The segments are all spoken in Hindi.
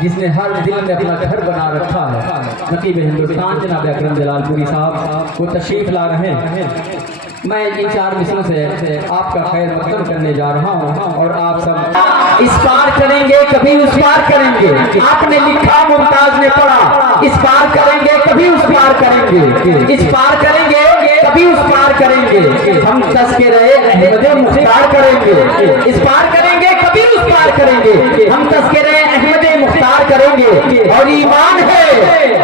जिसने हर दिल में अपना घर बना रखा है, नकीब हिंदुस्तान जनाब अकरम जलालपुरी साहब वो तशरीफ ला रहे हैं। मैं इन 4 मिसरों से आपका खैर मकदम करने जा रहा हूँ और आप सब इस पार करेंगे कभी उस पार करेंगे। आपने लिखा, मुमताज ने पढ़ा, इस पार करेंगे कभी उस पार करेंगे, इस पार करेंगे कभी उस पार करेंगे। हम तज़किरे अहमद मुख्तार करेंगे, इस पार करेंगे कभी उस पार करेंगे। हम तज़किरे अहमद मुख्तार करेंगे। और ईमान है,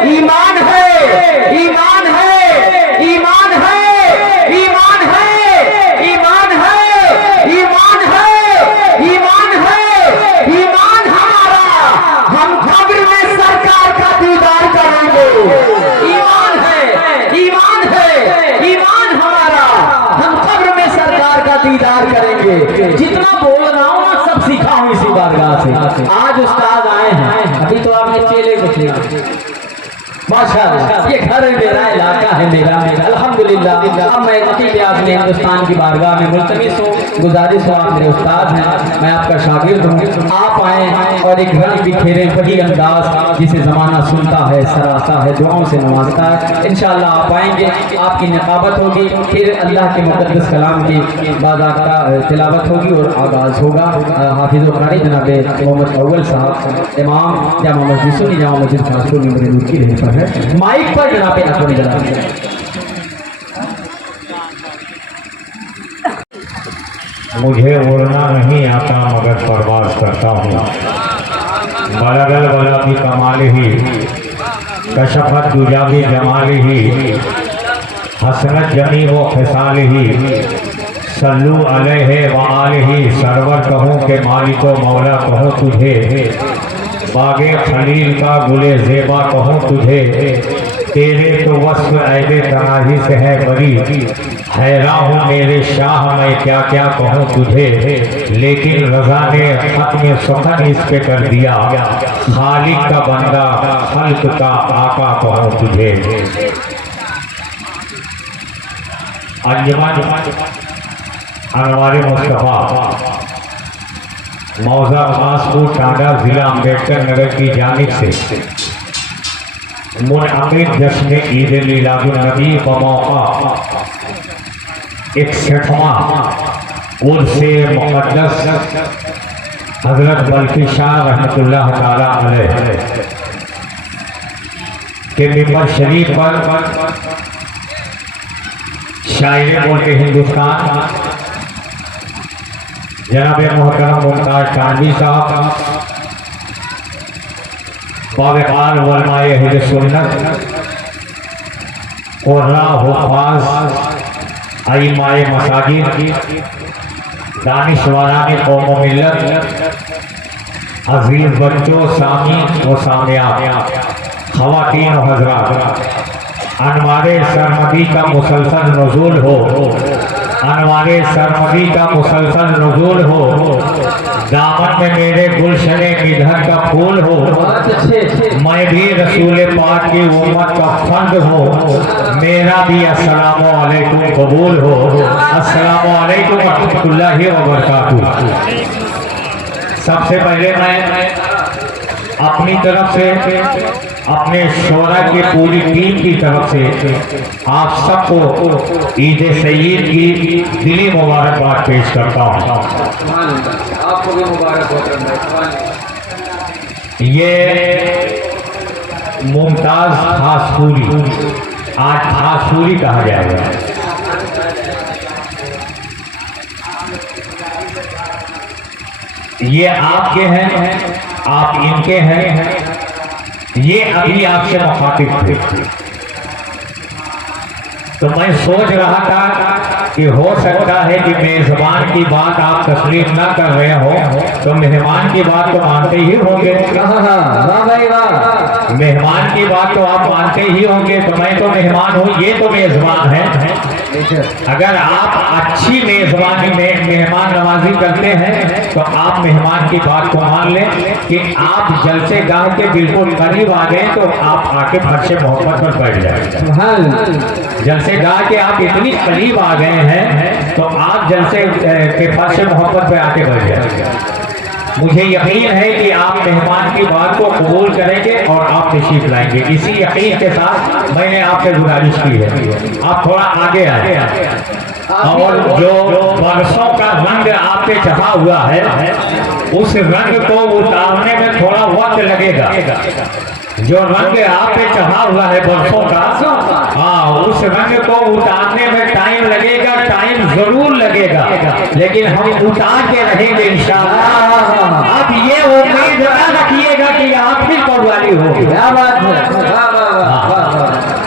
ईमान है, ईमान है, ईमान है, ईमान है, ईमान है, ईमान है, ईमान है, ईमान हमारा। हम कब्र में सरकार का दीदार करेंगे। ईमान है, ईमान है, ईमान हमारा। हम कब्र में सरकार का दीदार करेंगे। जितना बोल रहा हूँ ना सब सीखा हूँ इसी बारगाह से। आज उस्ताद आए हैं, अभी तो आपने चेले को सीखा। माशाअल्लाह, ये घर है मेरा, इलाका है मेरा, अल्हम्दुलिल्लाह। अब मैं नकीब आज़म हिंदुस्तान की बारगाह में मुल्तमिस हूँ, गुजारिश हो, आप मेरे उस्ताद हैं, मैं आपका शागिर्द हूँ। आप आएँ और एक रंग बिखेरे वही अंदाज जिसे ज़माना सुनता है, सराहता है, दुआओं से नवाजता है। इंशाअल्लाह आप आएंगे, आपकी निकाबत होगी, फिर अल्लाह के मुक़द्दस कलाम की बाज़ाब्ता तिलावत होगी और आगाज़ होगा। हाफिज़ क़ारी जनाब मोहम्मद अव्वल साहब इमाम जामा मस्जिद सुन्नी जामा मस्जिद खासपुर नंबर 2 की रहे पर है। माइक पर जनाब अकरम जलाल। मुझे उड़ना नहीं आता मगर परवाज़ करता हूँ। बलगल बला भी कमाल ही, कशफत दुजा भी जमाल ही, हसनत जमी वो खिसाल ही, सल्लू अलैहि व आलिही। सरवर कहूँ के मालिको मौला कहूँ तुझे, बागे खलील का गुले ज़ेबा कहूँ तुझे। तेरे तो वस्फ़ ऐबे तनाही से है बरी, हैरान हूँ मेरे शाह मैं क्या क्या कहूँ तुझे। लेकिन रज़ा ने ख़त्म सुखन इस पे कर दिया, खालिक का बंदा खल्क का आका कहूँ तुझे। अंजुमन अनवार मुस्तफ़ा मौज़ा खासपुर टांडा ज़िला अम्बेडकर नगर की जानिब से मुनअक़िद जश्न ईद मिलादुन्नबी बमौक़ा 61वां उर्स-ए मुक़द्दस हज़रत बल्कि शाह रहमतुल्लाह ताला अलैह के मिंबर शरीफ पर शायर मुल्क हिंदुस्तान जनाब मोहतरम मुमताज कांडी साहब बावक़ार उलमाए अहले सुन्नत क़ुर्रा हुफ़ाज़ अइम्माए मसाजिद दानिशवराने कौम व मिल्लत अज़ीज़ बच्चों सामीन व सामियात ख़वातीन व हज़रात, अनवारे सरमदी का मुसलसल नुज़ूल हो, अनवारे सरमदी का मुसलसल नुज़ूल हो। दामन में मेरे गुलशने मिधर का फूल हो, मैं भी रसूल पाक की उम्मत का फंद हो। मेरा भी अस्सलामु अलैकुम कबूल हो। अस्सलामु अलैकुम व रहमतुल्लाहि व बरकातुहू। सबसे पहले मैं अपनी तरफ से, अपने शोरा की पूरी टीम की तरफ से आप सबको ईद सईद की दिली मुबारकबाद पेश करता हूँ। आपको भी मुबारक हो। ये मुमताज खासपुरी, आज खासपुरी कहा जाएगा। ये आपके हैं, आप इनके हैं। ये अभी आपसे मुखातिब थे, तो मैं सोच रहा था कि हो सकता है कि मेज़बान की बात आप तस्लीम ना कर रहे हो, तो मेहमान की बात तो मानते ही होंगे। वाह भाई वाह, मेहमान की बात तो आप मानते ही होंगे। तो मैं तो मेहमान हूँ, ये तो मेज़बान है। अगर आप अच्छी मेज़बानी में मेहमान नवाजी करते हैं तो आप मेहमान की बात को मान लें कि आप जलसे गाह के बिल्कुल करीब आ गए, तो आप आके फर्शे मोहब्बत पर बैठ जाएंगे। जलसे गाह के आप इतनी करीब आ गए हैं तो आप जलसे के फर्शे मोहब्बत पे आके बैठ जाएंगे। मुझे यकीन है कि आप मेहमान की बात को कबूल करेंगे और आप तशरीफ लाएंगे। इसी यकीन के साथ मैंने आपसे गुजारिश की है, आप थोड़ा आगे आए और जो बरसों का रंग आप पे चढ़ा हुआ है उस रंग को उतारने में थोड़ा वक्त लगेगा। जो रंग आप पे चढ़ा हुआ है बरसों का, हाँ, उस रंग को उतारने में टाइम लगेगा, टाइम जरूर लगेगा, लेकिन हम उतार के रहेंगे इंशाअल्लाह। आप ये उम्मीद न रखिएगा कि आप ही कव्वाली होगी। क्या बात है,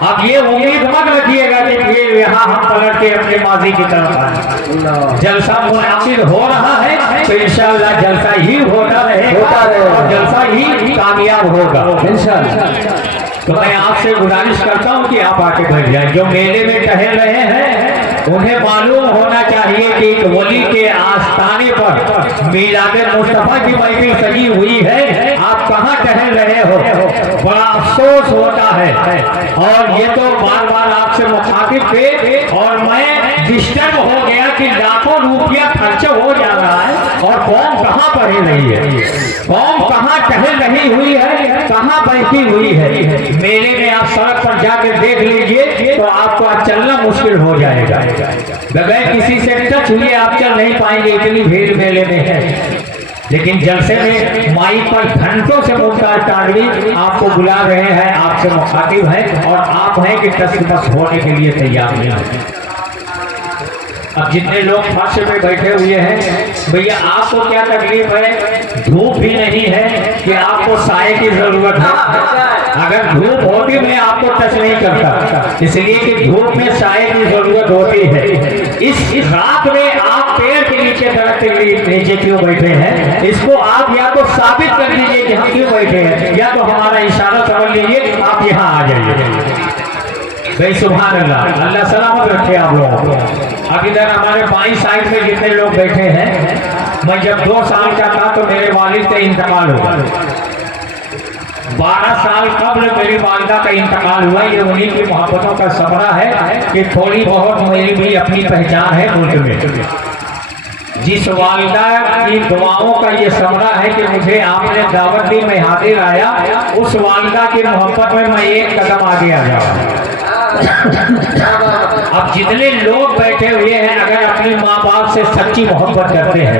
अब ये उम्मीद मत रखिएगा कि ये यहाँ हम पलट के अपने माजी की तरफ आए। जलसा मुनासिब हो रहा है तो इंशाअल्लाह जलसा ही होता रहेगा और जलसा ही कामयाब होगा इंशाअल्लाह। तो मैं आपसे गुजारिश करता हूँ कि आप आके बैठ जाएं। जो मेले में टहल रहे हैं उन्हें मालूम होना चाहिए कि एक वली के आस्थाने पर मीलाद मुस्तफा की महफिल सजी हुई है, आप कहाँ टहल रहे हो। बड़ा अफसोस होता है और ये तो बार बार आपसे मुखातिब थे और मैं डिस्टर्ब हो गया कि लाखों रुपया खर्च हो जा रहा है और कौम कहाँ पढ़ रही है, कौम कहाँ टहल रही हुई है, कहाँ बैठी हुई है। मेले में आप सड़क पर जाकर देख लीजिए तो आपको आज चलना मुश्किल हो जाएगा। बगैर किसी से टच हुए आप चल नहीं पाएंगे, इतनी भीड़ मेले में है। लेकिन जलसे में माइक पर घंटों से मुमताज तानवी आपको बुला रहे हैं, आपसे मुखातिब हैं और आप हैं कि तस्बस होने के लिए तैयार नहीं हैं। अब जितने लोग फर्श पे बैठे हुए हैं, भैया आपको क्या तकलीफ है? धूप भी नहीं है कि आपको साए की जरूरत है। अगर धूप होती मैं आपको टच नहीं करता, इसलिए कि धूप में साए की जरूरत होती है। इस रात में आप पेड़ के नीचे दरख्त के नीचे क्यों बैठे हैं, इसको आप या तो साबित कर दीजिए कि हम क्यों बैठे हैं, या तो हमारा इशारा समझ लीजिए आप यहाँ आ जाइए। भाई सुभान अल्लाह, अल्लाह सलामत रखे आप लोगों को। अब इधर हमारे बाईं साइड में जितने लोग बैठे हैं, मैं जब 2 साल का था तो मेरे वालिद का इंतकाल हुआ। 12 साल कबल मेरी वालिदा का इंतकाल हुआ। ये उन्हीं की मोहब्बतों का समरा है कि थोड़ी बहुत मेरी भी अपनी पहचान है मुल्क में। जिस वालिदा की दुआओं का ये समरा है कि मुझे आपने दावत दी, मैं हाजिर आया, उस वालिदा की मोहब्बत में मैं एक कदम आगे आ जाऊँ। अब जितने लोग बैठे हुए हैं, अगर अपने माँ बाप से सच्ची मोहब्बत करते हैं,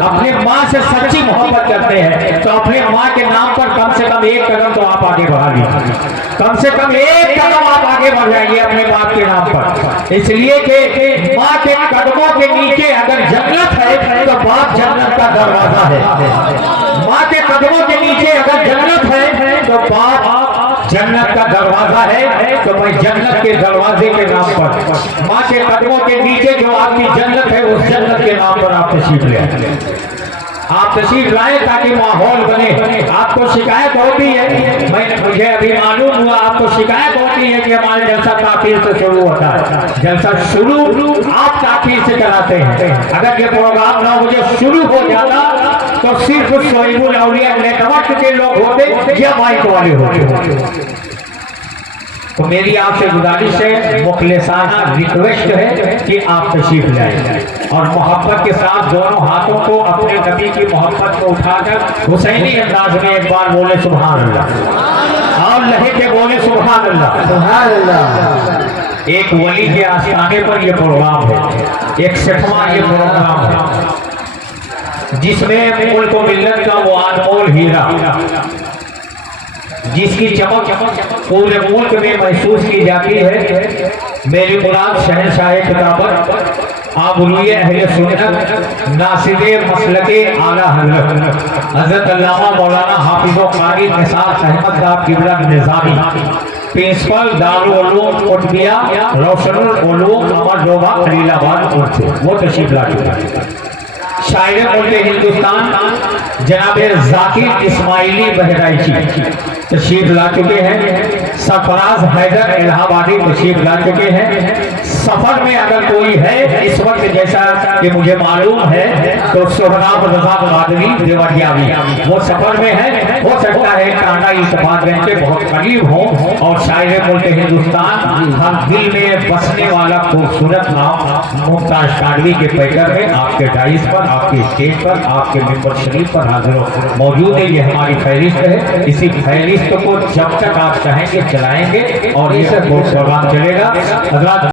अपने माँ से सच्ची मोहब्बत करते हैं, तो अपने माँ के नाम पर कम से कम एक कदम तो आप आगे बढ़ा लीजिए। कम से कम एक कदम आप आगे बढ़ जाएंगे अपने बाप के नाम पर, इसलिए कि माँ के कदमों के नीचे अगर जन्नत है तो बाप जन्नत का दरवाजा है। माँ के कदमों के नीचे अगर जन्नत है तो बाप जन्नत का दरवाजा है। तो मैं जन्नत के दरवाजे के नाम पर, माँ के कदमों के नीचे जो आपकी जन्नत है, उस जन्नत के नाम पर आप तशरीफ ले, आप तशरीफ लाए ताकि माहौल बने। आपको शिकायत होती है, मुझे अभी मालूम हुआ आपको शिकायत होती है कि हमारे जलसा ताखीर से शुरू होता है। जलसा शुरू आप ताखीर से कराते हैं। अगर ये प्रोग्राम 9 बजे शुरू हो जाता तो सिर्फ सोहिबुल औलिया नेटवर्क के लोग होते या माइक वाले होते। तो मेरी आपसे गुजारिश है, मुखलिसाना रिक्वेस्ट है कि आप तशरीफ लाएं और मोहब्बत के साथ दोनों हाथों को अपने नबी की मोहब्बत को उठाकर हुसैनी अंदाज में एक बार बोले सुभान अल्लाह, और लहे के बोले सुभान अल्लाह, सुभान अल्लाह। एक वली के आस्थाने पर यह प्रोग्राम है, एक 60वां ये प्रोग्राम है जिसमें मुल्क मिल्लत का वो अनमोल हीरा, जिसकी चमक पूरे मुल्क में महसूस की जाती है। मेरी मुराद शहनशाह किताबत आबुलुए अहले सुन्नत नासिरे मसलके आला हज़रत हज़रत अल्लामा मौलाना हाफिज़ो क़ारी निसार अहमद साहब किबला निज़ामी, प्रिंसिपल दारुल उलूम कुतुबिया रोशनुल उलूम अमरदोबा खलीलाबाद उर्दू, वो तशरीफ ला चुके हैं। शायर मुल्क हिंदुस्तान जनाब जाकिर इस्माइली बहराइची तशरीफ ला चुके हैं। सरफराज हैदर इलाहाबादी तशरीफ ला चुके हैं। सफर में अगर कोई है इस वक्त, जैसा कि मुझे मालूम है, तो सोहराब रजा माधवी देवरियावी वो सफर में है। हो सकता है टांडा इस्तेमालगंज के बहुत करीब हो और शायर मुल्क हिंदुस्तान हर दिल में बसने वाला खूबसूरत नाम मुमताज कादरी के पैकर में आपके डाइस पर, आपके स्टेज पर, आपके मेंबर शरीफ पर हाजिर मौजूद है। ये हमारी फहरिस्त है। इसी फहरिस्त को जब तक आप चाहेंगे चलाएंगे और ये सब प्रोग्राम चलेगा। हजरात